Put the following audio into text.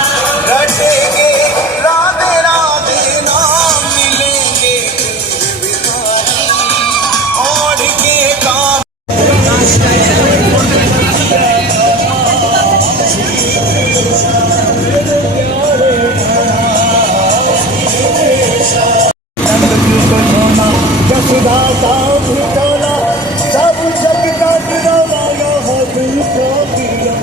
रटेंगे राधे राधे नाम मिलेंगे और के काम जसदाता भूतोला सब जग का गिरवाया हो दिल को दिया